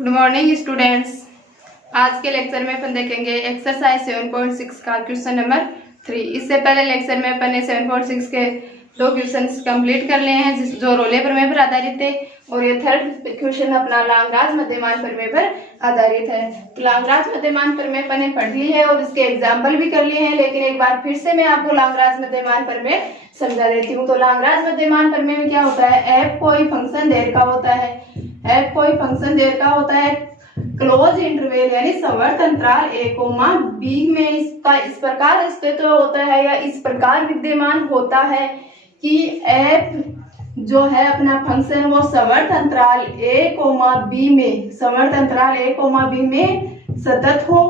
Good morning students. आज के lecture में अपन देखेंगे एक्सरसाइज 7.6 का क्वेश्चन नंबर 3। इससे पहले लेक्चर में अपन ने 7.6 के 2 क्वेश्चंस कंप्लीट कर लिए हैं जो रोले प्रमेय पर आधारित थे, और ये थर्ड क्वेश्चन अपना लांगराज मध्यमान प्रमेय पर आधारित है। तो लांगराज मध्यमान प्रमेय अपन ने पढ़ ली है और इसके एग्जाम्पल भी कर लिए हैं, लेकिन एक बार फिर से मैं आपको लांगराज मध्यमान प्रमेय समझा देती हूँ। तो लांगराज मध्यमान प्रमेय में क्या होता है, एफ कोई फंक्शन देर का होता है, एफ कोई फंक्शन देर का होता है क्लोज इंटरवल यानी संवर्त अंतराल a, b में इसका इस प्रकार अस्तित्व होता है या इस प्रकार विद्यमान होता है कि f जो है अपना फंक्शन वो संवर्त अंतराल a, b में संवर्त अंतराल a, b में सतत हो,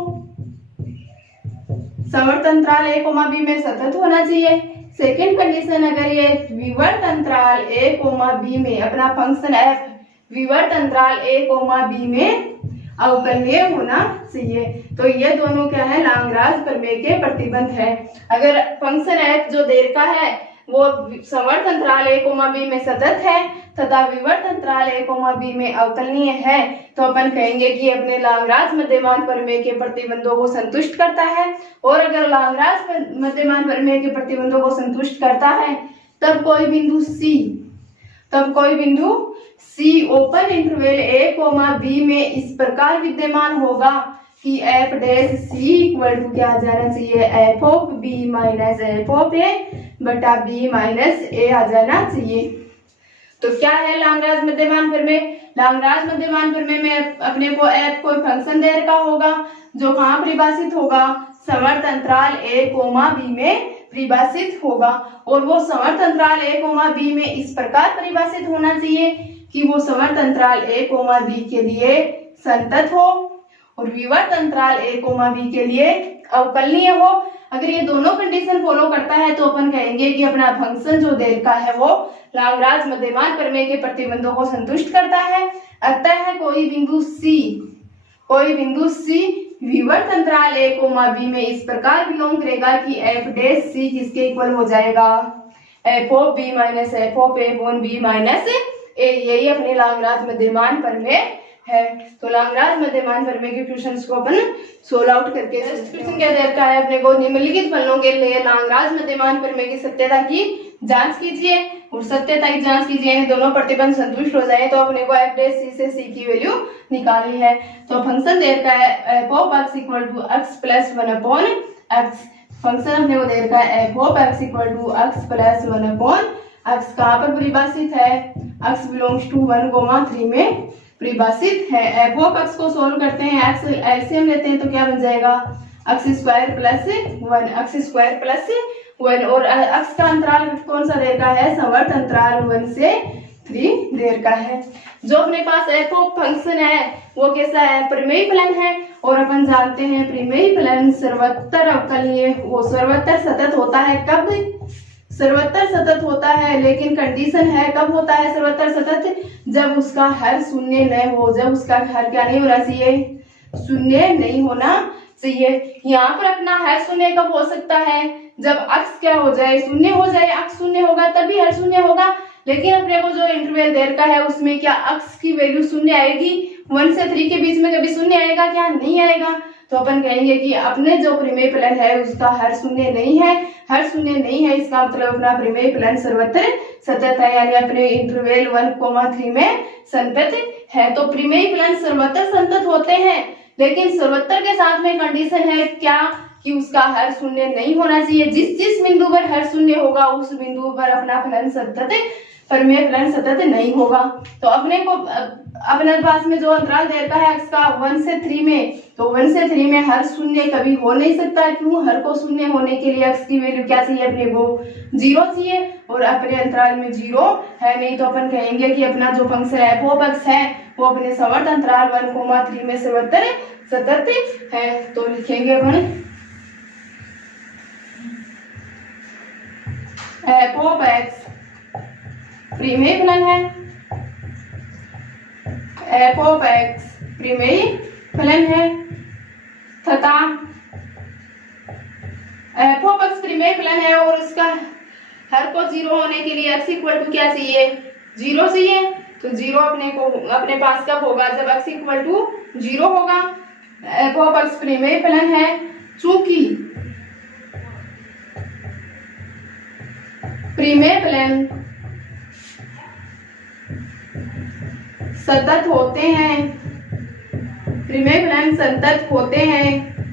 संवर्त अंतराल a, b में सतत होना चाहिए। सेकेंड कंडीशन, अगर ये विवर्त अंतराल a, b में अपना फंक्शन f विवर्त अंतराल a, b में अवकलनीय होना चाहिए। तो ये दोनों क्या है, लांगराज प्रमेय के प्रतिबंध है। अगर फंक्शन f जो देर का है वो संवर्त अंतराल a, b में सतत है तथा विवर्त अंतराल a, b में अवकलनीय है, तो अपन कहेंगे कि अपने लांगराज मध्यमान प्रमेय के प्रतिबंधों को संतुष्ट करता है। और अगर लांगराज मध्यमान प्रमेय के प्रतिबंधों को संतुष्ट करता है तब कोई बिंदु C open interval a, b में इस प्रकार विद्यमान होगा कि f dash C equal to क्या आ जाना चाहिए, f of b minus f of a बटा b माइनस a आ जाना चाहिए। तो क्या है लांगराज मध्यमान प्रमेय, लांगराज मध्यमान प्रमेय में अपने को f कोई फंक्शन देर का होगा जो कहाँ परिभाषित होगा, संवर्त अंतराल a, b में परिभाषित होगा, और वो संवर्त अंतराल a, b में इस प्रकार परिभाषित होना चाहिए कि वो संवर्त अंतराल a, b के लिए संतत हो और विवर्त अंतराल a, b के लिए अवकलनीय हो। अगर ये दोनों कंडीशन फॉलो करता है तो अपन कहेंगे कि अपना फंक्शन जो देर का है वो लांगराज मध्यमान प्रमेय के प्रतिबंधों को संतुष्ट करता है। अतः कोई बिंदु C विवर्त अंतराल a, b में इस प्रकार बिलोंग करेगा कि f डैश C किसके इक्वल हो जाएगा, f of b minus f of a upon b minus a। यही अपने लांगराज मध्यमान प्रमेय है। तो लांगराज मध्यमान प्रमेय के क्वेश्चंस को अपन सोल्व आउट करके क्वेश्चन क्या देर का है, अपने को निम्नलिखित फलनों के लिए लांगराज मध्यमान प्रमेय की सत्यता की जांच कीजिए और सत्यता की जांच कीजिए, दोनों प्रतिबंध संतुष्ट हो जाए तो अपने को f डैश C से C की वैल्यू निकालनी है। तो फंक्शन देर का है f of x equal to x plus 1 upon x, function अपने को देर का है f of x equal to x plus 1 upon x, कहाँ पर परिभाषित है, x बिलोंग्स टू 1, 3 में परिभाषित है। f ऑफ x को सोल्व करते हैं, x एलसीएम लेते हैं तो क्या बन जाएगा, x square plus 1, x square plus 1, और x का अंतराल कौन सा देर का है, संवर्त अंतराल 1 से 3 देर का है। जो अपने पास f ऑफ फंक्शन है वो कैसा है, परिमेय फलन है, और अपन जानते हैं परिमेय फलन सर्वत्र अवकलनीय वो सर्वत्र सतत होता है। कब सर्वत्र सतत होता है, लेकिन कंडीशन है कब होता है सर्वत्र सतत, जब उसका हर शून्य न हो, जब उसका हर क्या नहीं होना चाहिए, शून्य नहीं होना चाहिए। यहाँ पर अपना हर शून्य कब हो सकता है, जब x क्या हो जाए, शून्य हो जाए, x शून्य होगा तभी हर शून्य होगा। लेकिन अपने को जो इंटरवल देर का है उसमें क्या x की वैल्यू शून्य आएगी, 1 से 3 के बीच में कभी शून्य आएगा क्या, नहीं आएगा। तो अपन कहेंगे कि अपने जो परिमेय फलन है उसका हर शून्य नहीं है, हर शून्य नहीं है, इसका मतलब अपना परिमेय फलन सर्वत्र सतत है, यानी अपने इंटरवल 1, 3 में संतत है। तो परिमेय फलन सर्वत्र संतत होते हैं, लेकिन सर्वत्र के साथ में कंडीशन है क्या कि उसका हर शून्य नहीं होना चाहिए। जिस बिंदु पर हर शून्य होगा उस बिंदु पर अपना फलन सतत परिमेय फलन सतत नहीं होगा। तो अपने को अपने पास में जो अंतराल देर का है x का 1 से 3 में, तो 1 से 3 में हर शून्य कभी हो नहीं सकता। क्यों, हर को शून्य होने के लिए x की वैल्यू क्या चाहिए, अपने को 0 चाहिए, और अपने अंतराल में 0 है नहीं। तो अपन कहेंगे कि अपना जो फंक्शन f ऑफ x है वो अपने संवर्त अंतराल 1, 3 में सर्वत्र सतत है। तो लिखेंगे अपन f ऑफ x परिमेय फलन है, f ऑफ x परिमेय फलन है, तथा f ऑफ x परिमेय फलन है और उसका हर को 0 होने के लिए x इक्वल टू क्या चाहिए, 0 चाहिए। तो जीरो अपने पास कब होगा, जब x इक्वल टू 0 होगा। एफ ऑफ एक्स परिमेय फलन है, चूंकि परिमेय फलन संतत होते हैं, परिमेय फलन संतत होते हैं।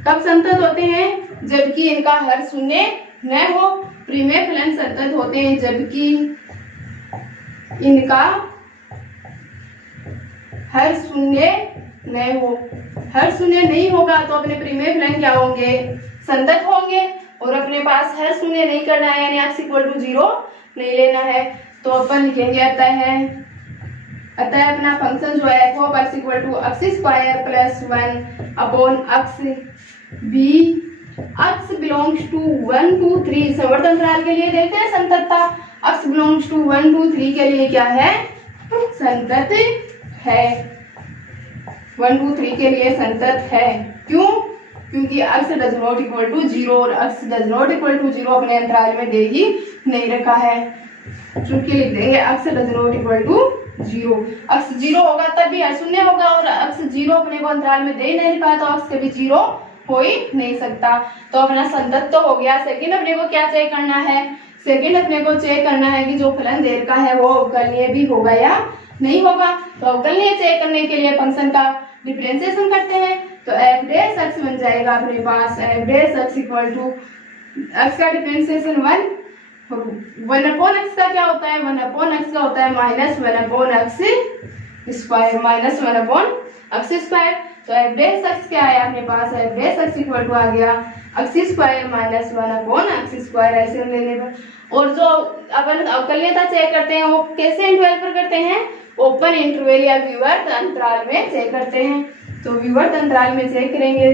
कब संतत होते हैं, जबकि इनका हर शून्य न हो। परिमेय फलन संतत होते हैं जबकि इनका हर शून्य न हो। हर शून्य नहीं होगा तो अपने परिमेय फलन क्या होंगे, संतत होंगे। और अपने पास हर शून्य नहीं करना है, यानी x इक्वल टू 0 नहीं लेना है, तो अपन लिखेंगे अतः अपना फंक्शन जो है F of X equal to X square plus 1 upon X B x belongs to 1 2 3 समवर्त अंतराल के लिए देखते हैं संततता। x बिलोंग्स टू 1 2 3 के लिए क्या है, संतत है। 1 2 3 के लिए संतत है। क्यों, क्योंकि x does not equal to 0 और x does not equal to 0 अपने अंतराल में दे ही नहीं रखा है। चूंकि लिख देंगे x does not equal to 0, x 0 होगा तब भी शून्य होगा, और x 0 अपने को अंतराल में दे ही नहीं रखा, तो x कभी 0 हो ही नहीं सकता। तो अपना संतत तो हो गया। सेकंड अपने को क्या चेक करना है, सेकंड अपने को चेक करना है कि जो फलन दे रखा है वो अवकलनीय भी होगा या नहीं होगा। तो अवकलनीय चेक करने के लिए फंक्शन का डिफरेंशिएशन करते हैं। तो एफ डैश एक्स बन जाएगा अपने पास f dash x equal to x का डिफरेंशिएशन 1 अपॉन एक्स का क्या होता है, 1 अपॉन एक्स का होता है minus 1 upon x square, minus 1 upon x square. तो एफ डैश एक्स क्या है अपने पास, f dash x equal to आ गया x square minus 1 upon x square ऐसे लेने पर। और जो अपन अवकलनीयता चेक करते हैं वो कैसे इंटरवल पर करते हैं, ओपन इंटरवल या विवर्त अंतराल में चेक करते हैं। तो विवर्त अंतराल में चेक करेंगे।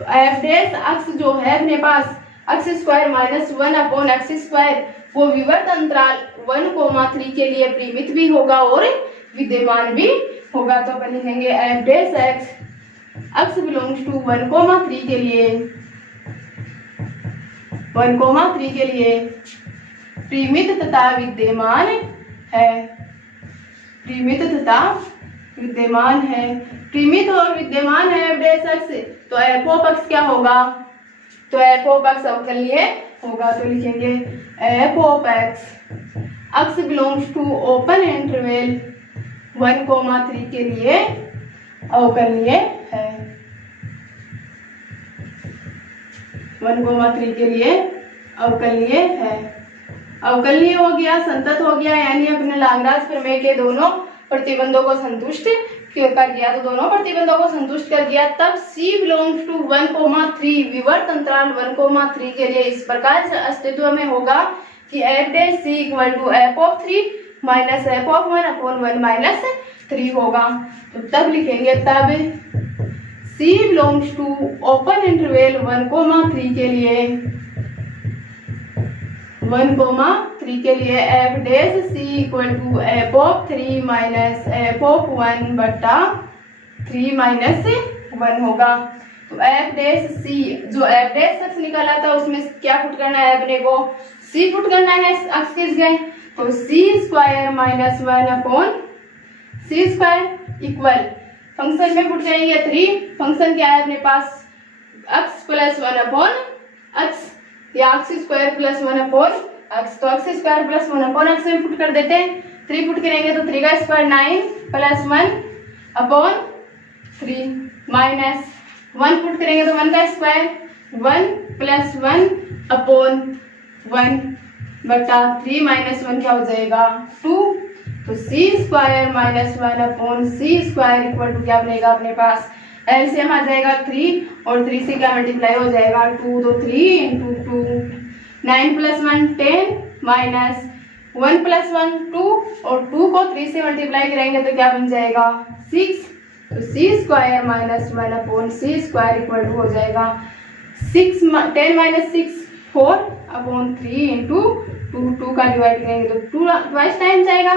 तो एफ डैश एक्स जो है अपने पास x square minus 1 upon x square, वो विवर्त अंतराल 1,3 के लिए परिमित भी होगा और विद्यमान भी होगा। तो अपन लिखेंगे F dash X belongs to 1,3 के लिए 1,3 के लिए परिमित तथा विद्यमान है, परिमित तथा विद्यमान है, परिमित और विद्यमान है एफ डैश एक्स। तो एफ ऑफ एक्स क्या होगा, तो एफ ऑफ एक्स अवकलनीय होगा। तो लिखेंगे F of X belongs to open interval 1,3 के लिए अवकलनीय है, 1,3 के लिए अवकलनीय है। अवकलनीय हो गया, संतत हो गया, यानी अपने लाग्रांज प्रमेय के दोनों प्रतिबंधों को संतुष्ट कर दिया। तो दोनों प्रतिबंधों को संतुष्ट कर दिया, तब C बिलोंग्स टू 1,3 विवर्त अंतराल 1,3 के लिए इस प्रकार अस्तित्व में होगा कि F dash C equal to F of 3 minus F of 1 upon 1 minus 3 होगा। तो तब लिखेंगे तब C belongs to open interval 1,3 के लिए 1,3 के लिए F dash C equal to F of 3 minus F of 1 बटा 3 माइनस 1 होगा। तो एफ डैश C जो एफ डैश एक्स निकाला था उसमें क्या पुट करना है अपने को, C पुट करना है एक्स के जगह। तो C square minus 1 upon C square equal function में पुट करेंगे 3। फंक्शन क्या है अपने पास x प्लस 1 अपॉन x या x square plus 1 upon x. तो x square plus 1 upon x में पुट कर देते हैं। 3 पुट करेंगे तो 3 का square 9 plus 1 upon 3 minus 1 put करेंगे तो 1 का स्क्वायर 1 प्लस 1 अपॉन 1 बटा 3 माइनस 1 क्या हो जाएगा 2। तो c square minus 1 upon c square equal to क्या बनेगा अपने पास, एलसीएम आ जाएगा 3 और 3 से क्या मल्टीप्लाई हो जाएगा 2। तो 3 इंटू 2 9 प्लस 1 10 माइनस 1 प्लस 1 2 और 2 को 3 से मल्टीप्लाई करेंगे तो क्या बन जाएगा 6। तो c square minus 1 upon c square equal to हो जाएगा 10 माइनस 6 4 अपॉन 3 इंटू 2 का डिवाइड करेंगे तो 2 ट्वाइस टाइम जाएगा।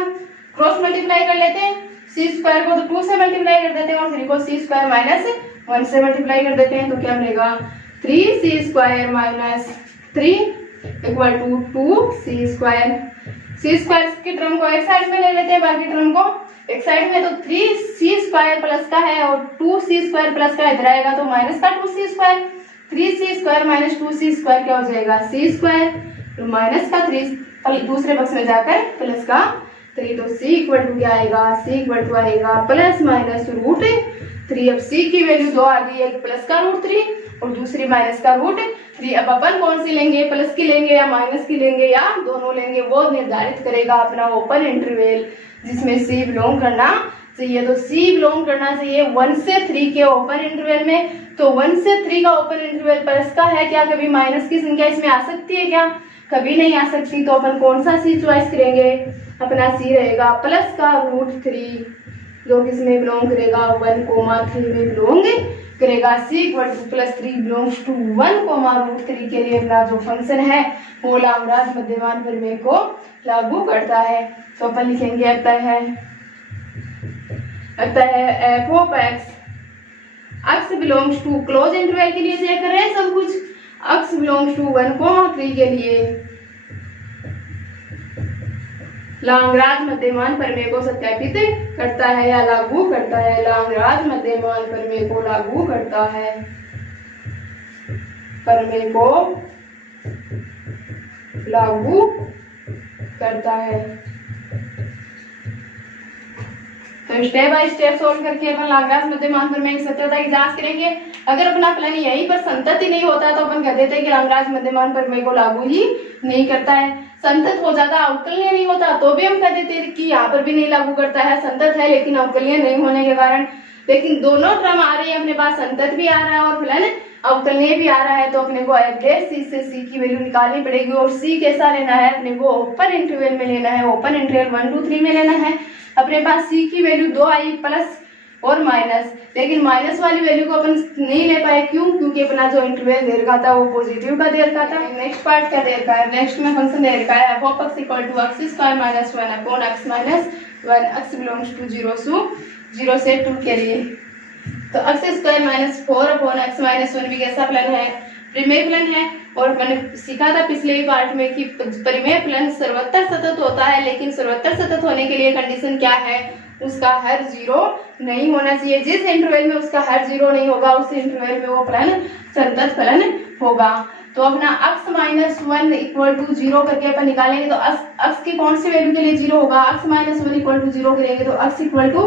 क्रॉस मल्टीप्लाई कर लेते हैं, c स्क्वायर को तो 2 से मल्टीप्लाई कर देते हैं और 3 को c स्क्वायर माइनस 1 से मल्टीप्लाई कर देते हैं तो क्या बनेगा 3c square minus 3 equal to 2c square. C square की टर्म को एक साइड में ले लेते हैं, बाकी टर्म को एक साइड में। तो 3c² प्लस का है और 2c² प्लस का इधर आएगा तो माइनस का 2c²। 3c² माइनस 2c² क्या हो जाएगा c², तो माइनस का 3 दूसरे बक्स में जाकर प्लस का 3, तो c इक्वल टू क्या आएगा, c इक्वल टू आएगा प्लस माइनस √3। अब c की वैल्यू 2 आ गई, एक प्लस का √3 और दूसरी माइनस का √3। अब अपन कौन सी लेंगे, प्लस की लेंगे या माइनस की लेंगे या दोनों लेंगे, वो निर्धारित करेगा अपना ओपन इंटरवल जिसमें c बिलोंग करना चाहिए। तो c बिलोंग करना चाहिए 1 से 3 के ओपन इंटरवल में। तो 1 से 3 का ओपन इंटरवल प्लस का है क्या, कभी माइनस की संख्या इसमें आ सकती है क्या, कभी नहीं आ सकती। तो अपन कौन सा c चॉइस करेंगे, अपना c रहेगा प्लस का √3 जो किसमें बिलोंग करेगा 1,3 में बिलोंग करेगा। c equal to +3 belongs to 1,√3 के लिए अपना जो फंक्शन है वो लाग्रांज मध्यमान प्रमेय को लागू करता है। तो अपन लिखेंगे आता है f of x belongs to close interval के लिए चेक कर रहे हैं सब कुछ, x बिलोंग्स टू 1,3 के लिए लाग्रांज मध्यमान प्रमेय को सत्यापित करता है या लागू करता है। लाग्रांज मध्यमान प्रमेय को लागू करता है, प्रमेय को लागू करता है। तो स्टेप बाय स्टेप सोल्व करके अपन लाग्रांज मध्यमान प्रमेय की सत्यता की जांच करेंगे। अगर अपना प्लान यहीं पर संतत ही नहीं होता तो अपन कह देते हैं कि लाग्रांज मध्यमान प्रमेय को लागू ही नहीं करता है। संतत हो जाता, अवकलनीय नहीं होता तो भी हम कह देते हैं कि यहाँ पर भी नहीं लागू करता है, संतत है लेकिन अवकलनीय नहीं होने के कारण। लेकिन दोनों टर्म आ रही है अपने पास, संतत भी आ रहा है और प्लान अवकलनीय भी आ रहा है, तो अपने को f' से c की वैल्यू निकालनी पड़ेगी। और c कैसा लेना है, अपने को ओपन इंटरवल में लेना है, ओपन इंटरवल 1 2 3 में लेना है। अपने पास c की वैल्यू 2 आई प्लस और माइनस, लेकिन माइनस वाली वैल्यू को अपन नहीं ले पाए, क्यों, क्योंकि अपना जो इंटरवल दे रखा था वो पॉजिटिव का दे रखा था। नेक्स्ट पार्ट क्या दे रखा है, नेक्स्ट में फंक्शन दे रखा है f of x equal to x² minus 1 upon x minus 1, x belongs to 0 से 2 के लिए। तो x² minus 4 upon x minus 1 भी कैसा प्लान है, परिमेय प्लान है। और मैंने सीखा था पिछले ही पार्ट में कि परिमेय प्लान सर्वत्र सतत होता है, लेकिन सर्वत्र सतत होने के लिए कंडीशन क्या है, उसका हर 0 नहीं होना चाहिए। जिस इंटरवल में उसका हर 0 नहीं होगा उस इंटरवल में वो प्लान संतत प्लान होगा। तो अपना x माइनस 1 इक्वल टू 0 करके अपन निकालेंगे तो x की कौन सी वैल्यू के लिए 0 होगा, x माइनस 1 इक्वल टू 0 करेंगे तो x equal to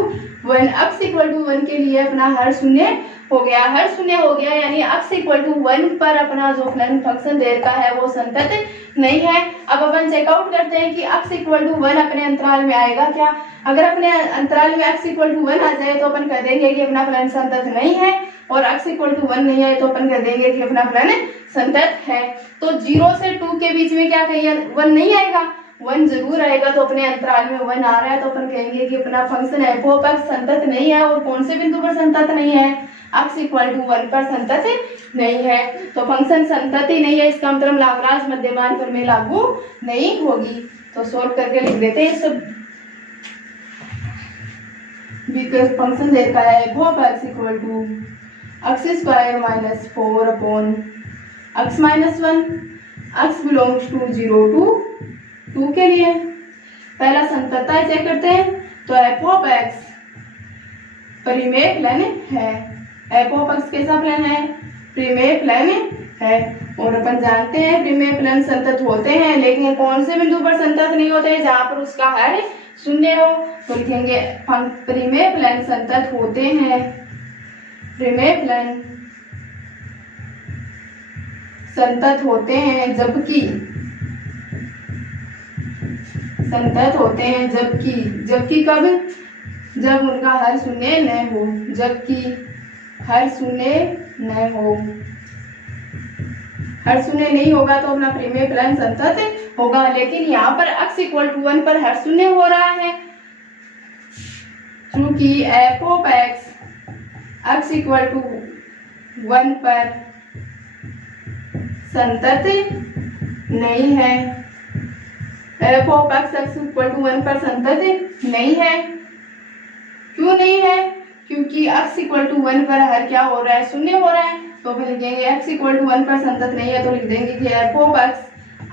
1, x equal to 1 के लिए अपना हर शून्य हो गया, हर शून्य हो गया, यानी x इक्वल टू 1 पर अपना जो प्लान फंक्शन दे रखा है वो संतत नहीं है। अब अपन चेकआउट करते हैं कि x इक्वल टू 1 अपने अंतराल में आएगा क्या। अगर अपने अंतराल में x इक्वल टू 1 आ जाए तो अपन कह देंगे कि अपना प्लान संतत नहीं है, और x इक्वल टू 1 नहीं आए तो अपन कह देंगे कि अपना प्लान संतत है। तो 0 से 2 के बीच में क्या कहिए 1 नहीं आएगा, 1 जरूर आएगा। तो अपने अंतराल में 1 आ रहा है तो अपन कहेंगे कि अपना फंक्शन f ऑफ x संतत नहीं है। और कौन से बिंदु पर संतत नहीं है, x इक्वल टू 1 पर संतत नहीं है। तो फंक्शन संतत ही नहीं है, इसका मतलब लाग्रांज मध्यमान प्रमेय लागू नहीं होगी। तो सोल्व करके लिख देते हैं सब। फंक्शन देता है f of x equal to x² minus 4 upon x minus 1, x belongs to 0 to 2 के लिए। पहला संततता चेक करते हैं। तो f ऑफ x परिमेय प्लान है, f ऑफ x कैसा प्लान है, परिमेय प्लान है। और अपन जानते हैं परिमेय प्लान संतत होते हैं, लेकिन कौन से बिंदु पर संतत नहीं होते, जहां पर उसका हर शून्य हो। तो लिखेंगे परिमेय प्लान संतत होते हैं, परिमेय प्लान संतत होते हैं जबकि संतत होते हैं जबकि कब, जब उनका हर शून्य न हो, जबकि हर शून्य न हो। हर शून्य नहीं होगा तो अपना परिमेय प्लान संतत होगा। लेकिन यहाँ पर x इक्वल टू 1 पर हर शून्य हो रहा है, क्योंकि f of x equal to 1 पर संतत नहीं है। f of x equal to 1 पर संतत नहीं है। क्यों नहीं है, क्योंकि x इक्वल टू 1 पर हर क्या हो रहा है, शून्य हो रहा है। तो फिर लिखेंगे x इक्वल टू 1 पर संतत नहीं है, तो लिख देंगे कि f of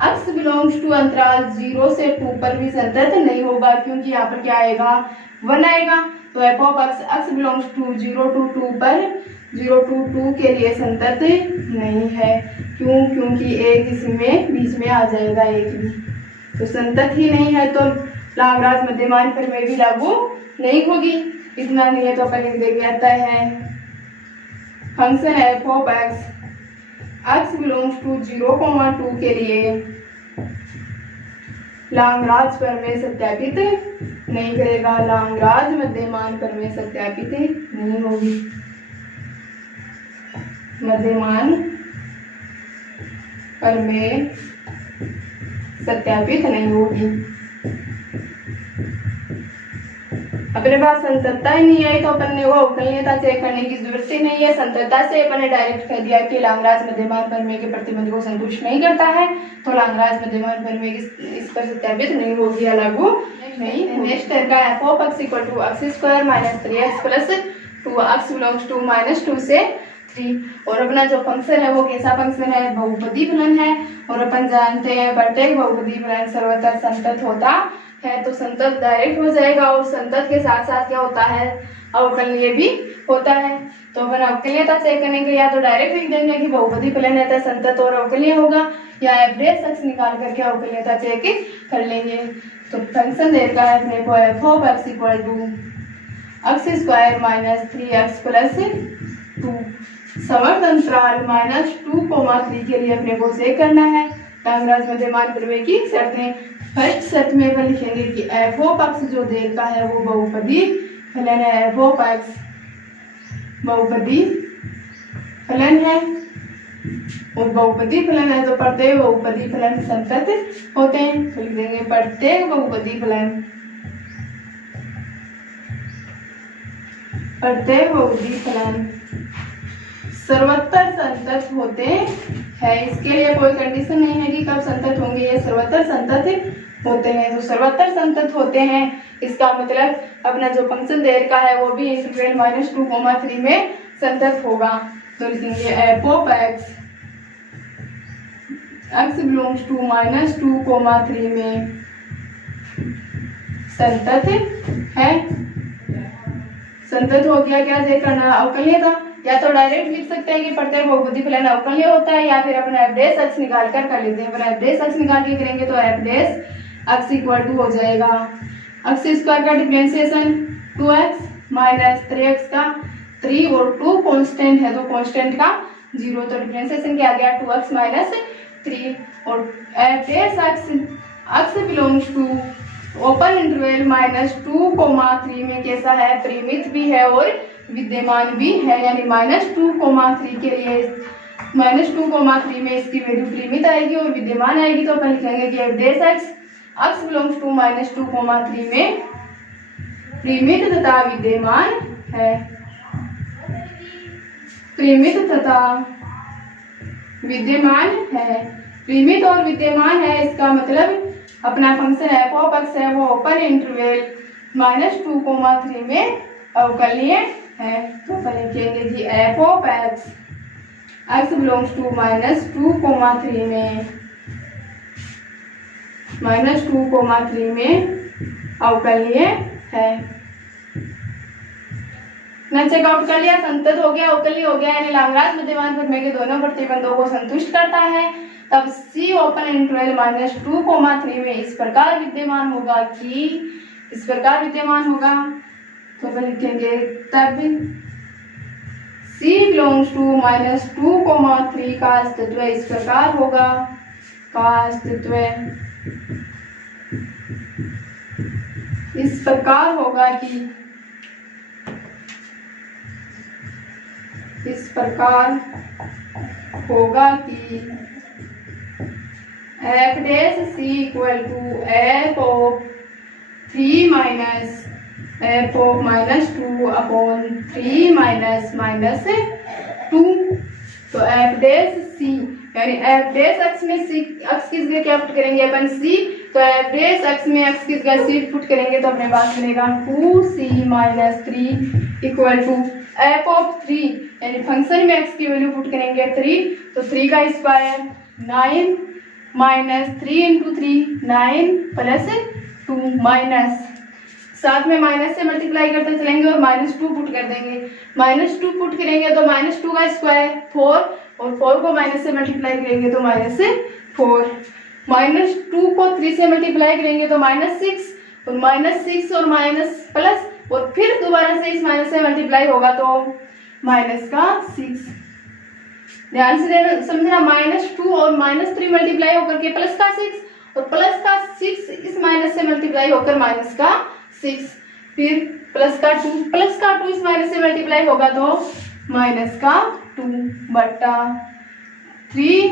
x belongs to अंतराल 0 से 2 पर भी संतत नहीं होगा, क्योंकि यहाँ पर क्या आएगा 1 आएगा। तो F of x belongs to 0 to 2 पर 0 to 2 के लिए संतत नहीं है। क्यों? क्योंकि एक इसमें बीच में आ जाएगा, एक भी तो संतत ही नहीं है, तो लाग्रांज मध्यमान प्रमेय भी लागू नहीं होगी। इतना नहीं है तो अपन लिख देंगे अतः है function F of x belongs to 0, 2 के लिए लाग्रांज प्रमेय सत्यापित नहीं करेगा, लाग्रांज मध्यमान प्रमेय सत्यापित नहीं होगी, मध्यमान प्रमेय सत्यापित नहीं होगी। अपने पास संततता ही नहीं आई तो अपन ने वो अवकलनीयता चेक करने की जरूरत ही नहीं है। संततता से अपन ने डायरेक्ट कह दिया कि लाग्रांज मध्यमान प्रमेय के प्रतिबंध को संतुष्ट नहीं करता है, तो लाग्रांज मध्यमान प्रमेय इस पर सत्यापित नहीं होगी या लागू नहीं। नेक्स्ट का F of x equal to x² minus 3x plus 2x belongs to -2 से 3। और अपना जो फंक्शन है वो कैसा फंक्शन है? बहुपदी फलन है। और अपन जानते हैं प्रत्येक बहुपदी फलन सर्वत्र संतत होता है, तो संतत डायरेक्ट हो जाएगा और संतत के साथ साथ क्या होता है? अवकलनीय भी होता है। तो अपन अवकलनीयता चेक करने के या तो डायरेक्ट लिख देंगे कि बहुपदी फलन है तो संतत और अवकलनीय होगा, या एवरेज x निकाल करके अवकलनीयता चेक कर लेंगे। तो फंक्शन दे रखा है अपने को F of x equal to x² minus 3x plus 2 समर्थ अंतराल -2, 3 के लिए अपने को चेक करना है लाग्रांज मध्यमान प्रमेय की शर्तें। फर्स्ट शर्त में अपन लिखेंगे कि एफ ऑफ x जो दे रखा है वो बहुपदी फलन है, एफ ऑफ x बहुपदी फलन है और बहुपदी फलन है तो प्रत्येक बहुपदी फलन संतत होते हैं। तो लिख देंगे प्रत्येक बहुपदी फलन, प्रत्येक बहुपदी फलन सर्वत्र संतत होते हैं। इसके लिए कोई कंडीशन नहीं है कि कब संतत होंगे, ये सर्वत्र संतत होते हैं। तो सर्वत्र संतत होते हैं इसका मतलब अपना जो फंक्शन दे रखा है वो भी इंटरवल -2, 3 में संतत होगा। तो लिखेंगे F of x belongs to -2, 3 में संतत है। संतत हो गया, क्या चेक करना? अवकलनीयता। या तो डायरेक्ट लिख सकते हैं कि प्रत्येक बहुपदी फलन अवकलनीय होता है, या फिर अपना एवरेज x निकाल कर लेते हैं। अपना एवरेज x निकाल के करेंगे तो एवरेज x इक्वल टू हो जाएगा x² का डिफरेंशिएशन 2x माइनस 3x का 3 और 2 कांस्टेंट है तो कांस्टेंट का 0, तो डिफरेंशिएशन क्या आ गया 2x माइनस 3। और average x belongs to open interval -2, 3 में कैसा है? परिमित भी है और विद्यमान भी है, यानी -2, 3 के लिए -2, 3 में इसकी वैल्यू परिमित आएगी और विद्यमान आएगी। तो अपन लिखेंगे कि एवरेज x बिलोंग्स टू -2, 3 में परिमित तथा विद्यमान है, परिमित तथा विद्यमान है। परिमित और विद्यमान है इसका मतलब अपना फंक्शन एफ ऑफ x है वो ओपन इंटरवल -2, 3 में अवकलनीय है। तो अपन लिखेंगे कि F of x belongs to -2, 3 में -2, 3 में अवकलनीय है। न चेक आउट कर लिया, संतत हो गया, अवकलनीय हो गया, यानी लाग्रांज मध्यमान प्रमेय के दोनों प्रतिबंधों को संतुष्ट करता है। तब C ओपन इंटरवल -2, 3 में इस प्रकार विद्यमान होगा कि इस प्रकार विद्यमान होगा। तो अपन लिखेंगे तब C बिलोंग्स टू -2, 3 का अस्तित्व इस प्रकार होगा, का अस्तित्व इस प्रकार होगा कि इस प्रकार होगा कि F dash C equal to F of 3 minus F of -2 upon 3 minus 2। तो एफ डैश सी यानी एफ डैश एक्स में सी एक्स की जगह क्या पुट करेंगे अपन सी, तो एफ डैश एक्स में एक्स की जगह सी पुट करेंगे तो अपने पास मिलेगा 2c minus 3 equal to F of 3 यानी फंक्शन में एक्स की वैल्यू पुट करेंगे 3 तो 3 का square 9 minus 3 into 3 9 plus 2 minus, साथ में माइनस से मल्टीप्लाई करते चलेंगे और -2 पुट कर देंगे। -2 पुट करेंगे तो -2 का स्क्वायर 4 और 4 को माइनस से मल्टीप्लाई करेंगे तो -4, -2 को 3 से मल्टीप्लाई करेंगे तो -6 और -6 और माइनस प्लस और फिर दोबारा से इस माइनस से मल्टीप्लाई होगा तो -6। ध्यान से समझना, -2 और -3 मल्टीप्लाई होकर के +6 और +6 इस माइनस से मल्टीप्लाई होकर -6, फिर +2 इस माइनस से मल्टीप्लाई होगा तो -2 बटा 3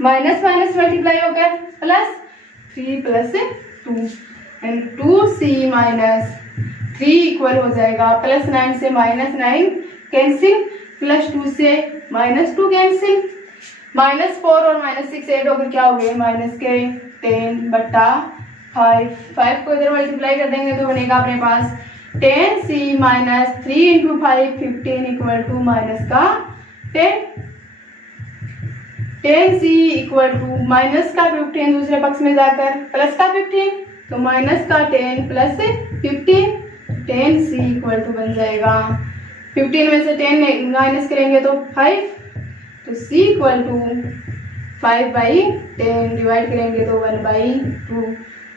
माइनस मल्टीप्लाई होकर +3 + 2 एंड 2c - 3 इक्वल हो जाएगा +9 से -9 कैंसिल, +2 से -2 कैंसिल, -4 और -6 ऐड होकर क्या हो गए -10 बटा 5 को इधर मल्टीप्लाई कर देंगे तो बनेगा अपने पास 10c - 3 into 5 15 equal to -10, 10c equal to -15 दूसरे पक्ष में जाकर +15 तो -10 + 15, 10c इक्वल टू बन जाएगा 15 में से 10 माइनस करेंगे तो 5, तो c इक्वल टू 5/10 डिवाइड करेंगे तो 1/2,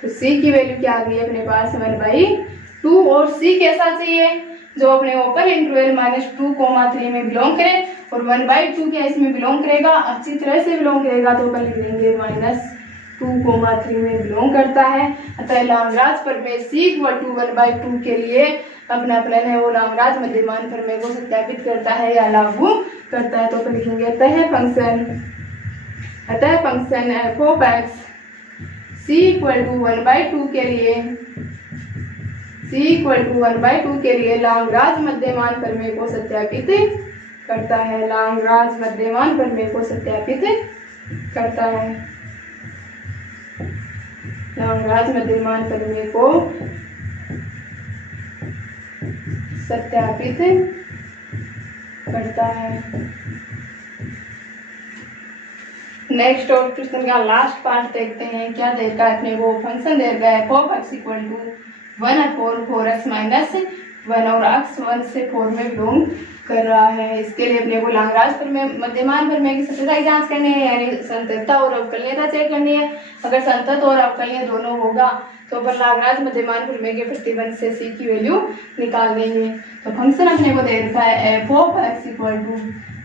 तो c की वैल्यू क्या आ गई अपने पास 1/2 और c कैसा चाहिए जो अपने ओपन इंटरवल -2, 3 में बिलोंग करे और 1/2 क्या इसमें बिलोंग करेगा, अच्छी तरह से बिलोंग करेगा तो अपन लिख देंगे -2, 3 में बिलोंग करता है। अतः लांगराज प्रमेय c = 1/2 के लिए अपना प्लान है वो लांगराज मध्यमान प्रमेय को सत्यापित करता है या लागू करता है, तो अपन लिखेंगे अतः फंक्शन f(x) c = 1/2 के लिए c = 1/2 के लिए लांगराज मध्यमान प्रमेय को सत्यापित करता है, लांगराज मध्यमान प्रमेय को सत्यापित करता है, लांगराज मध्यमान प्रमेय को सत्यापित करता है। नेक्स्ट और क्वेश्चन का लास्ट पार्ट देखते हैं, क्या दे रखा है अपने को, फंक्शन दे रखा है f(x) = 1/4x - 1 और x 1 से 4 में बिलोंग कर रहा है। इसके लिए अपने को लांगराज प्रमेय मध्यमान प्रमेय की सत्यता की जांच करनी है, यानी संततता और अवकलनीयता चेक करनी है। अगर संतत और अवकलनीय दोनों होगा तो अपन लांगराज मध्यमान प्रमेय के प्रतिबंध से c की वैल्यू निकाल देंगे। तो फंक्शन अपने को दे रखा है f(x) =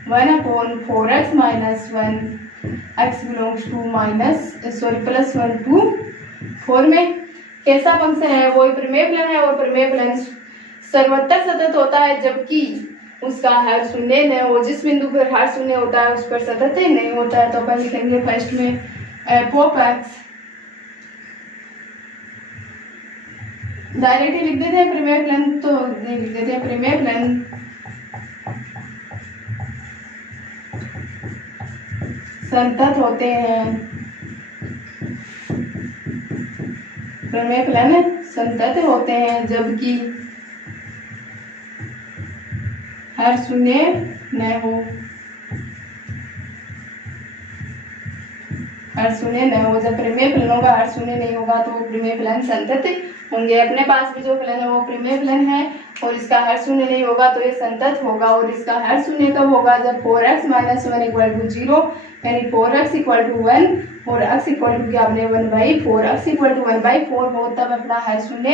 1/4x - 1 x belongs to +1 to 4 में कैसा फंक्शन है, वो प्रमेय फलन है और प्रमेय फलन सर्वत्र सतत होता है जबकि उसका हर शून्य न हो, जिस बिंदु पर हर शून्य होता है उस पर सतत नहीं होता है। तो अपन लिखेंगे फर्स्ट में f(x) डायरेक्टली लिख देते हैं प्रमेय फलन, तो लिख देते हैं प्रमेय फलन संतत होते हैं, प्रमेय फलन संतत होते हैं जबकि हर शून्य न हो, हर शून्य न हो। जब प्रमेय फलनों का हर शून्य नहीं होगा तो प्रमेय फलन संतत होंगे। अपने पास भी जो फलन है वो प्रमेय फलन है और इसका हर शून्य नहीं होगा तो ये संतत होगा, और इसका हर शून्य कब होगा, जब 4x - 1 = 0 यानी 4x = 1 और x = क्या आपने 1/4, x = 1/4 हो तब अपना हर शून्य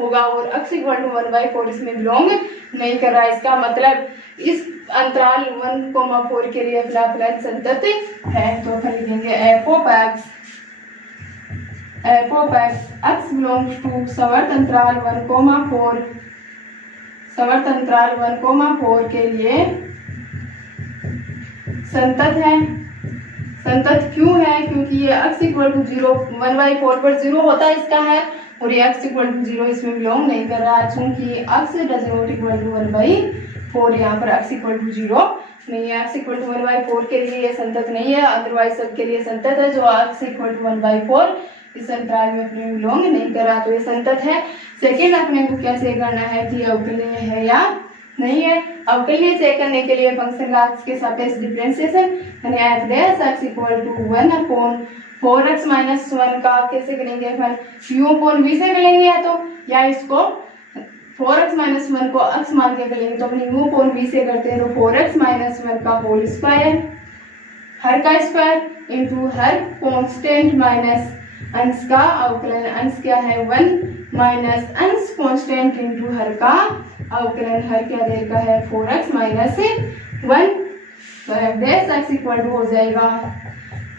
होगा और x = 1/4 इसमें बिलोंग नहीं कर रहा है। इसका मतलब इस अंतराल 1,4 के लिए अपना फलन संतत है। तो अपन लिखेंगे f(x) x belongs to सवर्त अंतराल 1,4, सवर्त अंतराल 1,4 के लिए संतत है। संतत क्यों है, क्योंकि ये x = 0 1/4 पर 0 होता है इसका है और ये x = 0 इसमें बिलोंग नहीं कर रहा है, चूंकि x = 1/4 यहाँ पर x = 0 नहीं है, x = 1/4 के लिए ये संतत नहीं है, अदरवाइज सबके लिए संतत है। जो x = 1/4 इस अंतराल में अपने बिलोंग नहीं कर रहा तो ये संतत है। सेकेंड अपने को कैसे करना है कि अवकलनीय है या नहीं है, अवकलनीय से करने के लिए फंक्शन का x के सापेक्ष डिफरेंशिएशन यानी f dash x equal to 1/4x minus 1 का कैसे करेंगे अपन u अपॉन v से करेंगे या इसको 4x माइनस 1 को x मान के करेंगे तो अपने u अपॉन v से करते हैं तो 4x माइनस 1 का होल स्क्वायर हर का स्क्वायर इनटू हर कांस्टेंट माइनस अंश का अवकलन अंश क्या है 1 माइनस अंश कांस्टेंट इनटू हर का अवकलन हर क्या देगा है 4x माइनस 1 तो f dash x equal to हो जाएगा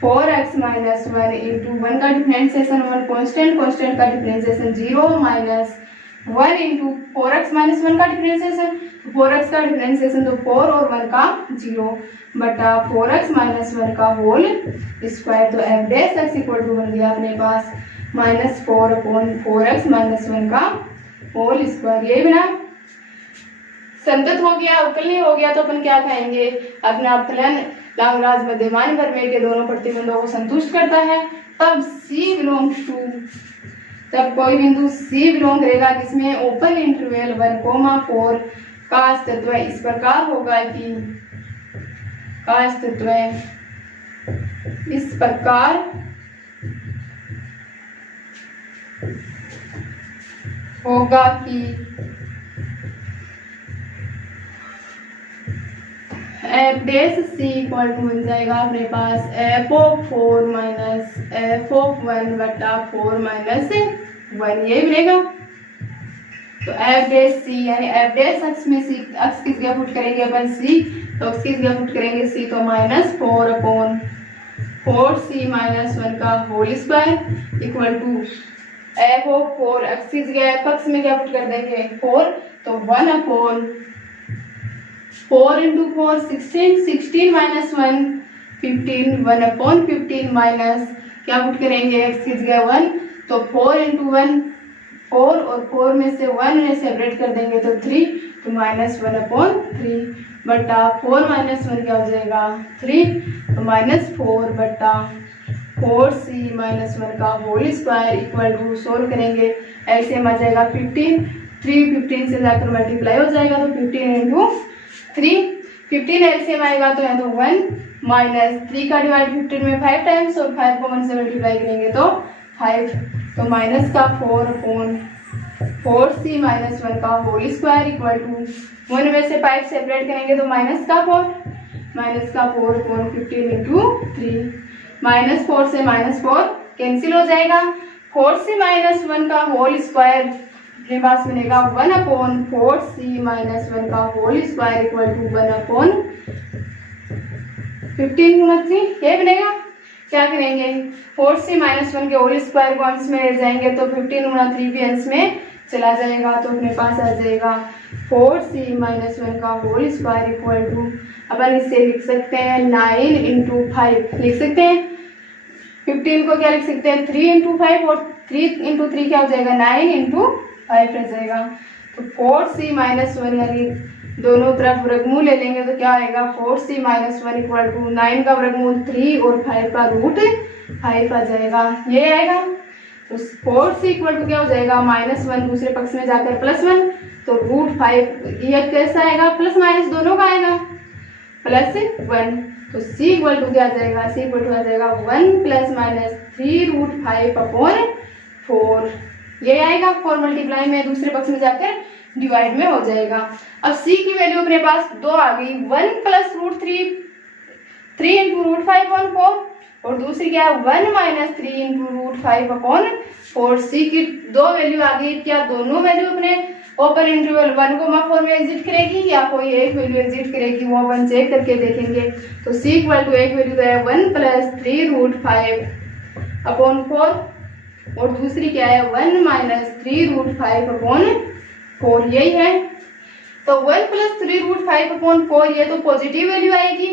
4x माइनस 1 इंटू 1 का डिफरेंशिएशन 1 कांस्टेंट कांस्टेंट का differentiation 0 minus 1 into 4x minus 1 का डिफरेंशिएशन 4x का डिफरेंशिएशन तो 4 और 1 का 0 बटा 4x माइनस 1 का होल स्क्वायर तो f dash x equal to बन गया अपने पास -4 अपॉन 4x माइनस 1 का होल स्क्वायर। ये बिना संतत हो गया अवकलनीय हो गया तो अपन क्या कहेंगे अपना अवकलन लाग्रांज मध्यमान प्रमेय के दोनों प्रतिबंधों को संतुष्ट करता है तब C बिलोंग्स टू तब कोई बिंदु C बिलोंग करेगा जिसमें ओपन इंटरवल 1,4 का अस्तित्व इस प्रकार होगा कि का अस्तित्व इस प्रकार होगा कि f dash c equal to बन जाएगा अपने पास f of 4 minus f of 1 बटा 4 माइनस 1 ये मिलेगा तो f डैश c यानी f डैश x में c x किस जगह पुट करेंगे अपन c तो x किस जगह पुट करेंगे c तो -4 अपॉन 4c माइनस 1 का whole square equal to f of 4 x किस जगह f में क्या पुट कर देंगे 4 तो 1 upon 4 into 4 16 minus 1 15 1 upon 15 minus क्या पुट करेंगे x की जगह 1 तो 4 into 1 4 और 4 में से 1 में सेपरेट कर देंगे तो 3 तो -1 अपॉन 3 बटा 4 माइनस 1 क्या हो जाएगा 3 तो -4 बटा 4c माइनस 1 का whole square equal to solve करेंगे एलसीएम आ जाएगा 15 3 15 से जाकर मल्टीप्लाई हो जाएगा तो 15 इंटू 3 15 एलसीएम आएगा तो यहाँ तो 1 माइनस 3 का डिवाइड 15 में 5 टाइम्स और 5 को 1 से मल्टीप्लाई करेंगे तो 5 तो माइनस का 4 अपॉन 4c माइनस 1 का होल स्क्वायर इक्वल टू 1 में से 5 सेपरेट करेंगे तो माइनस का 4 अपॉन 15 इंटू 3 -4 से -4 कैंसिल हो जाएगा 4c माइनस 1 का होल स्क्वायर अपने पास बनेगा 1 अपॉन 4c माइनस 1 का whole square equal to 1 upon 15 गुना 3 ये बनेगा क्या करेंगे 4c माइनस 1 के होल स्क्वायर को अंश में ले जाएंगे तो 15 गुना 3 भी अंश में चला जाएगा तो अपने पास आ जाएगा 4c माइनस 1 का होल स्क्वायर इक्वल टू अपन इससे लिख सकते हैं 9 इंटू 5 लिख सकते हैं 15 को क्या लिख सकते हैं 3 इंटू 5 और 3 इंटू 3 क्या हो जाएगा 9 इंटू 5 रह जाएगा तो 4c माइनस 1 यानी दोनों तरफ वर्गमूल ले लेंगे तो क्या आएगा 4c माइनस 1 इक्वल टू 9 का वर्गमूल 3 और 5 का रूट 5 आ जाएगा ये आएगा तो 4c इक्वल टू क्या हो जाएगा -1 दूसरे पक्ष में जाकर +1 तो रूट 5 ये कैसा आएगा प्लस माइनस दोनों का आएगा +1 तो c इक्वल टू क्या आ जाएगा c इक्वल टू आ जाएगा 1 प्लस माइनस 3 रूट 5 अपॉन 4 ये आएगा 4 मल्टीप्लाई में दूसरे पक्ष में जाकर डिवाइड में हो जाएगा। अब c की वैल्यू अपने पास 2 आ गई 1 plus root 3 into root 5 upon 4 और दूसरी क्या है 1 minus 3 into root 5 upon 4 c की 2 वैल्यू आ गई क्या दोनों वैल्यू अपने ओपन इंटरवल 1,4 में एग्जिट करेगी या कोई एक वैल्यू एग्जिट करेगी वो अपन चेक करके देखेंगे तो c इक्वल टू एक वैल्यू है 1 प्लस 3 रूट 5 अपॉन 4 और दूसरी क्या है 1 माइनस 3 रूट 5 अपॉन 4 यही है तो 1 प्लस 3 रूट 5 अपॉन 4 ये तो पॉजिटिव वैल्यू आएगी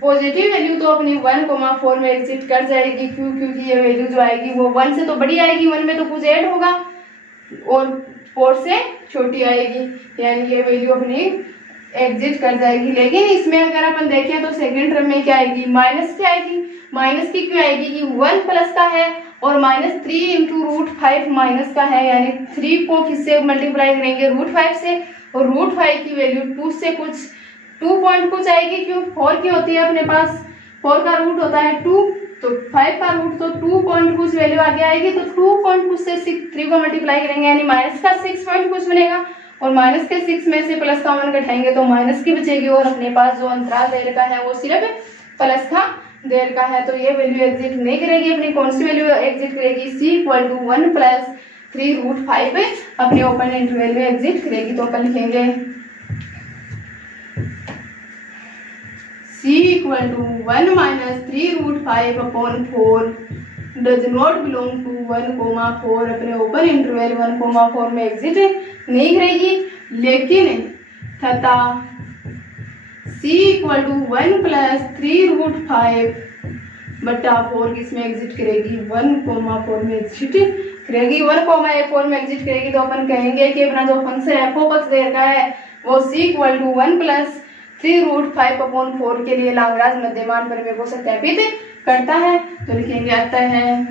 पॉजिटिव वैल्यू तो अपनी 1,4 में एग्जिट कर जाएगी क्योंकि ये वैल्यू जो आएगी वो 1 से तो बड़ी आएगी 1 में तो कुछ ऐड होगा और 4 से छोटी आएगी यानी ये वैल्यू अपनी एग्जिट कर जाएगी लेकिन इसमें अगर अपन देखें तो सेकंड टर्म में क्या आएगी माइनस की आएगी माइनस की क्यों आएगी कि 1 प्लस का है और -3 इंटू रूट 5 माइनस का है यानी 3 को किससे मल्टीप्लाई करेंगे रूट 5 से और √5 की वैल्यू 2 से कुछ 2 पॉइंट कुछ आएगी, क्यों 4 की होती है अपने पास, 4 का रूट होता है 2, तो 5 का रूट तो 2 पॉइंट कुछ वैल्यू आगे आएगी, तो 2 पॉइंट कुछ से 3 को मल्टीप्लाई करेंगे यानी माइनस का 6 पॉइंट कुछ बनेगा, और माइनस के 6 में से प्लस का 1 घटाएंगे तो माइनस की बचेगी, और अपने पास जो अंतराल दे रखा है वो सिर्फ प्लस का दे रखा है, तो ये वैल्यू एग्जिट नहीं करेगी। अपनी कौन सी वैल्यू एग्जिट करेगी, c=1 + 3√5 अपने ओपन इंटरवल में एग्जिट करेगी। तो अपन लिखेंगे c=1 - 3√5/4 does not belong to 1,4 अपने ओपन इंटरवल 1,4 में एग्जिट नहीं करेगी, लेकिन तथा c=1 + 3√5/4 किसमें एग्जिट करेगी, 1,4 में एग्जिट करेगी, 1,4 में एग्जिट करेगी। तो अपन कहेंगे कि अपना जो फंक्शन है फोकस दे रखा है वो c=1 + 3√5/4 के लिए लाग्रांज मध्यमान प्रमेय को सत्यापित करता है। तो लिखेंगे अतः है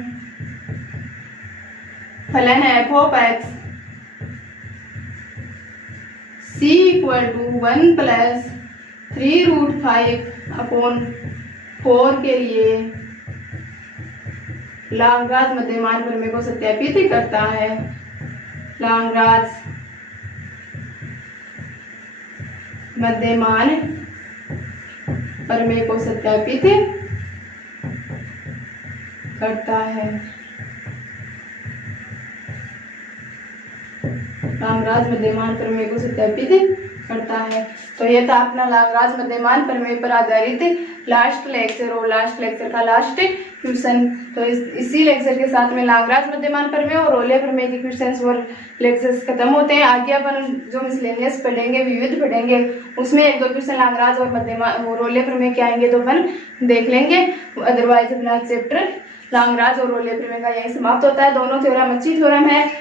फलन f(x) c=1 + 3√5/4 के लिए लाग्रांज मध्यमान प्रमेय को सत्यापित करता है। लाग्रांज मध्यमान प्रमेय को सत्यापित करता है। लाग्रांज मध्यमान प्रमेय को सत्यापित करता है। तो ये था अपना लाग्रांज मध्यमान प्रमेय पर आधारित लास्ट लेक्चर और लास्ट लेक्चर का लास्ट क्वेश्चन। तो इसी लेक्चर के साथ में लाग्रांज मध्यमान प्रमेय और रोले प्रमेय के क्वेश्चंस और लेक्चर्स खत्म होते हैं। आगे अपन जो मिसलेनियस पढ़ेंगे, विविध पढ़ेंगे, उसमें 1-2 क्वेश्चन लाग्रांज और मध्यमान रोले प्रमेय के आएंगे तो अपन देख लेंगे। अदरवाइज अपना चैप्टर लाग्रांज और रोले प्रमेय का यही समाप्त होता है। दोनों थ्योरम अच्छी थ्योरम है,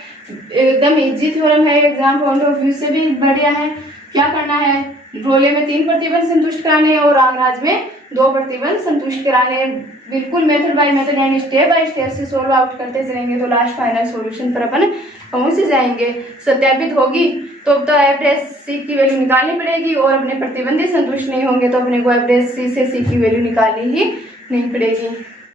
एकदम इजी थ्योरम है, एग्जाम पॉइंट ऑफ व्यू से भी बढ़िया है। क्या करना है, रोले में 3 प्रतिबंध संतुष्ट कराने और लाग्रांज में 2 प्रतिबंध संतुष्ट कराने। बिल्कुल मेथड बाय मेथड यानी स्टेप बाय स्टेप से सोल्व आउट करते चलेंगे तो लास्ट फाइनल सॉल्यूशन पर अपन पहुंच जाएंगे। सत्यापित होगी तो एवरेज सी की वैल्यू निकालनी पड़ेगी, और अपने प्रतिबंध संतुष्ट नहीं होंगे तो अपने को एवरेज सी से सी की वैल्यू निकालनी ही नहीं पड़ेगी।